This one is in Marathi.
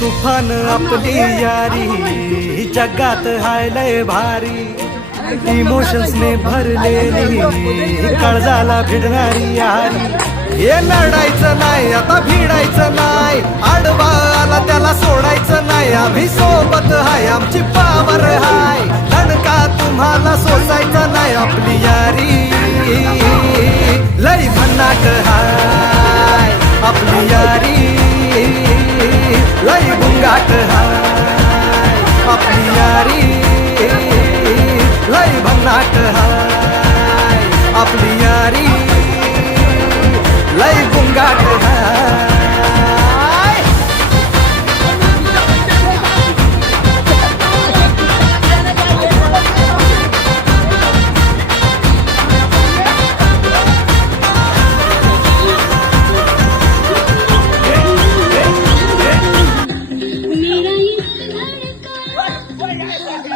तुफान आपली यारी जगात हाय लय भारी, इमोशन्स ने भरलेली काळजाला भिडणारी यारी. हे लढायचं नाही आता भिडायचं नाही, आडवा आला त्याला सोडायचं नाही. आम्ही सोबत हाय आमची पावर हाय, दणका तुम्हाला सोसायचा नाही. आपली यारी लय भन्नाट हाय, आपली यारी लय बुंगाट हाय. आपली यारी लय भन्नाट हाय, आपली यारी लय बुंगाट हाय. मेरा ये